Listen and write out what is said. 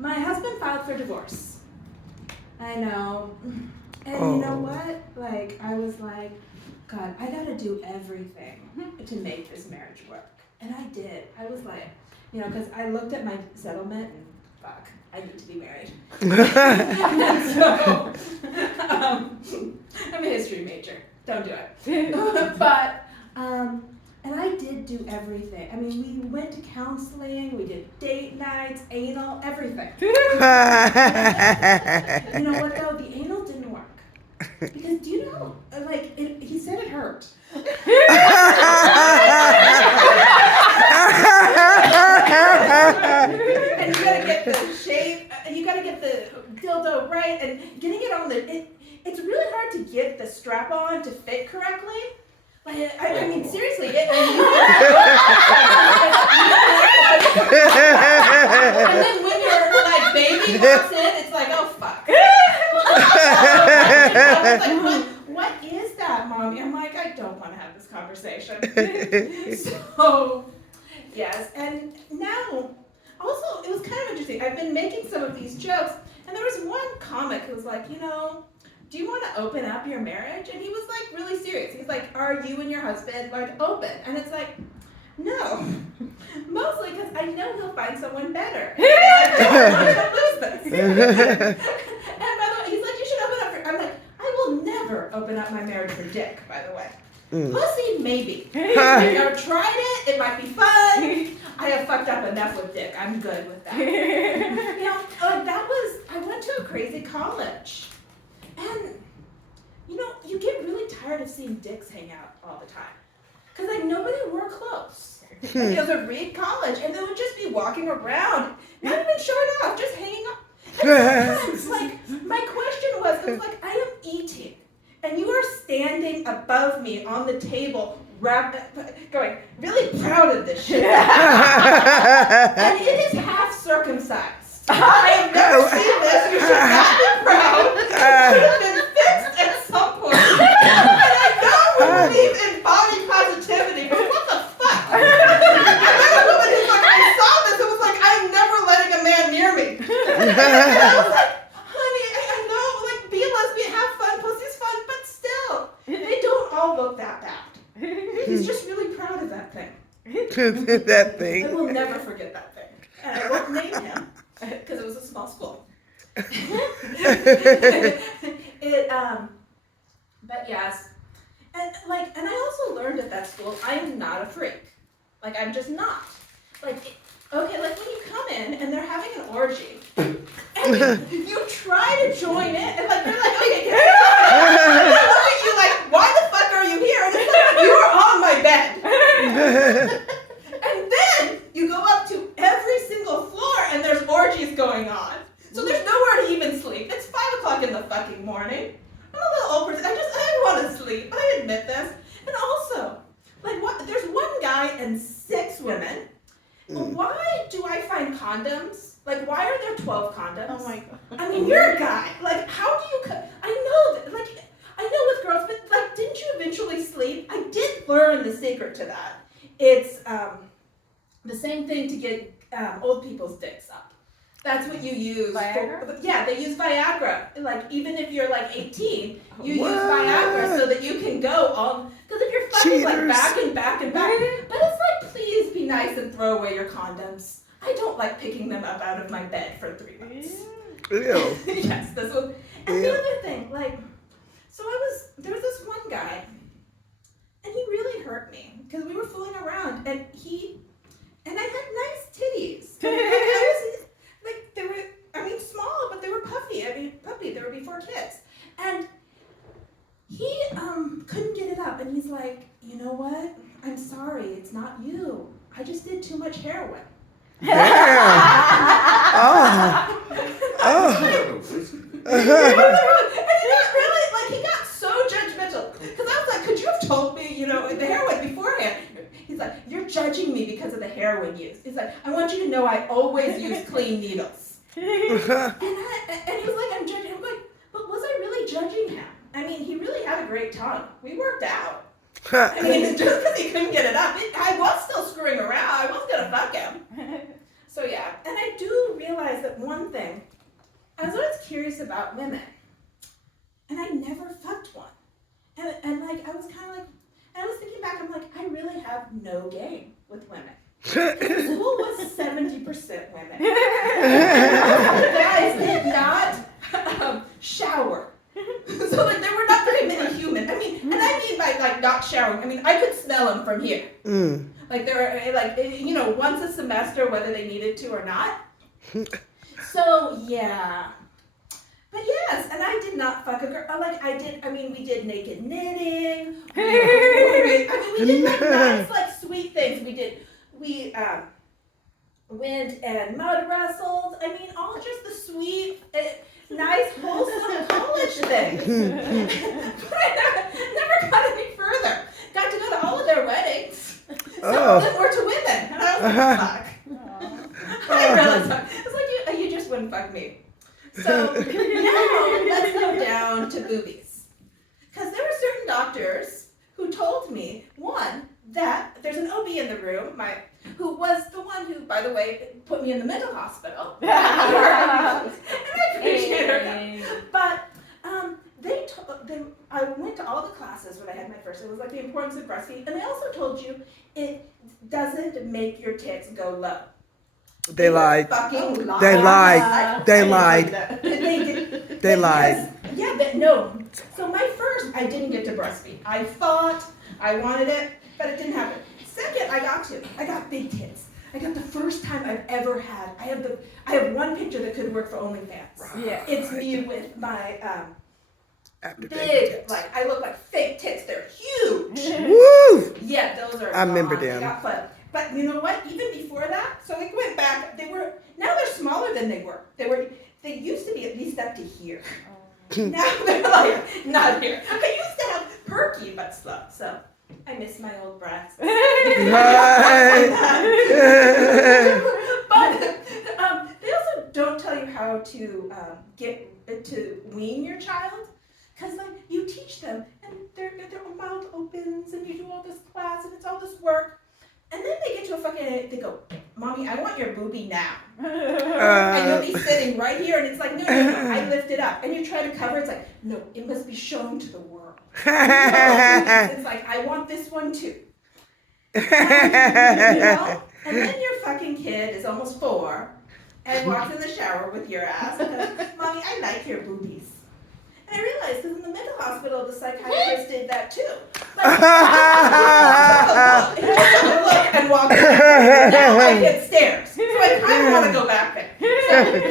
My husband filed for divorce. I know. And you know what? Like, I was like, God, I gotta do everything to make this marriage work. And I did. I was like, because I looked at my settlement and fuck, I need to be married. And so, I'm a history major. Don't do it. But, and I did do everything. I mean, we went to counseling, we did date nights, anal, everything. You know what though? The anal didn't work. Because do you know, like, he said it hurt. And you gotta get the shape, you gotta get the dildo right, and getting it on it's really hard to get the strap on to fit correctly. Like, I mean, seriously, and then when your like baby walks in, it's like, oh fuck. I was like, what is that, Mommy? I'm like, I don't want to have this conversation. So, yes, and now, also, it was kind of interesting. I've been making some of these jokes, and there was one comic who was like, do you want to open up your marriage? And he was like really serious. He's like, are you and your husband like open? And it's like, no. Mostly because I know he'll find someone better. And I don't want to lose this. And by the way, he's like, you should open up I'm like, I will never open up my marriage for dick, by the way. Pussy, maybe. I've never tried it. It might be fun. I have fucked up enough with dick. I'm good with that. I went to a crazy college. And, you get really tired of seeing dicks hang out all the time. Because, like, nobody wore clothes. It was a Reed college, and they would just be walking around, not even showing off, just hanging up. And sometimes, like, my question was, it was like, I am eating, and you are standing above me on the table, going, really proud of this shit. And it is half circumcised. I have never seen this. You should not be proud. It should have been fixed at some point. And I know we believe in body positivity, but what the fuck? I met a woman who's like, I saw this. It was like, I'm never letting a man near me. And I was like, honey, I know, like, be a lesbian, have fun, pussy's fun, but still, they don't all look that bad. He's just really proud of that thing. That thing. I will never forget that thing. And I won't name him. Because it was a small school. But yes. And I also learned at that school, I am not a freak. Like, I'm just not. Like, okay, like when you come in and they're having an orgy, and you try to join in, and like, they're like, okay, can I look at you like, why the fuck are you here? And it's like, you are on my bed. And then you go up to every single floor and there's orgies going on. So there's nowhere to even sleep. It's 5 o'clock in the fucking morning. I'm a little old person. I want to sleep. I admit this. And also, like, there's one guy and 6 women. Why do I find condoms? Like, why are there 12 condoms? Oh my God. I mean, you're a guy. Like, how do you, I know that, like, I know with girls, but like, didn't you eventually sleep? I did learn the secret to that. It's, the same thing to get old people's dicks up. That's what you use. Viagra? Yeah, they use Viagra. Like, even if you're like 18, you use Viagra so that you can go on. Because if you're fucking like back and back and back, but it's like, please be nice and throw away your condoms. I don't like picking them up out of my bed for 3 months. Ew. Yes, this was. And the other thing, like, so there was this one guy, and he really hurt me because we were fooling around, and I had nice titties. And I was, like, they were, small, but they were puffy. Puppy, they were before kids. And he couldn't get it up, and he's like, you know what? I'm sorry, it's not you. I just did too much heroin. Damn. Oh. And he got so judgmental. Because I was like, could you have told me, the heroin beforehand? He's like, you're judging me because of the heroin use. He's like, I want you to know I always use clean needles. And he was like, I'm judging. I'm like, but was I really judging him? I mean, he really had a great tongue. We worked out. I mean, just because he couldn't get it up, I was still screwing around. I was going to fuck him. So yeah, and I do realize that one thing, I was always curious about women, and I never fucked one. And like, I was kind of like, and I was thinking back, I'm like, I really have no game with women. The school was 70% women. The guys did not shower. So like, there were not very many humans. I mean, and I mean by like not showering, I mean, I could smell them from here. Like there were like, you know, once a semester, whether they needed to or not. So yeah. But yes, and I did not fuck a girl. Like we did naked knitting. We did like nice, like sweet things. We went and mud wrestled. I mean, all just the sweet, nice, wholesome college things. But I never got any further. Got to go to all of their weddings. Some of them were to women. And I was like, fuck. I really thought, it's like, you just wouldn't fuck me. So now let's go down to boobies. Because there were certain doctors who told me, one, that there's an OB in the room, who was the one who, by the way, put me in the mental hospital. And I appreciate her. But I went to all the classes when I had my first. It was like the importance of breastfeeding. And they also told you it doesn't make your tits go low. They lied. Fucking lied. They lied. They lied. They lied. Yeah, but no. So my first, I didn't get to breastfeed. I fought. I wanted it, but it didn't happen. Second, I got big tits. I got the first time I've ever had. I have one picture that could work for OnlyFans. Yeah. It's me with my After big, like I look like fake tits. They're huge. Woo! Yeah, those are. I remember gone. them. They got fun. But you know what? Even before that, so it went back. Now they're smaller than they were. They used to be at least up to here. Now they're like not here. I used to have perky but stuff. So I miss my old breasts. But they also don't tell you how to get to wean your child. Because like you teach them and their mouth opens and you do all this class and it's all this work. And then they get to they go, Mommy, I want your boobie now. And you'll be sitting right here and it's like, no, I lift it up. And you try to cover it's like, no, it must be shown to the world. It's like, I want this one too. And, you know? And then your fucking kid is almost 4 and walks in the shower with your ass and goes, Mommy, I like your boobies. And I realized because in the mental hospital, the psychiatrist did that too. Like, look and walk away. Now I get stares. So I kind of want to go back there. So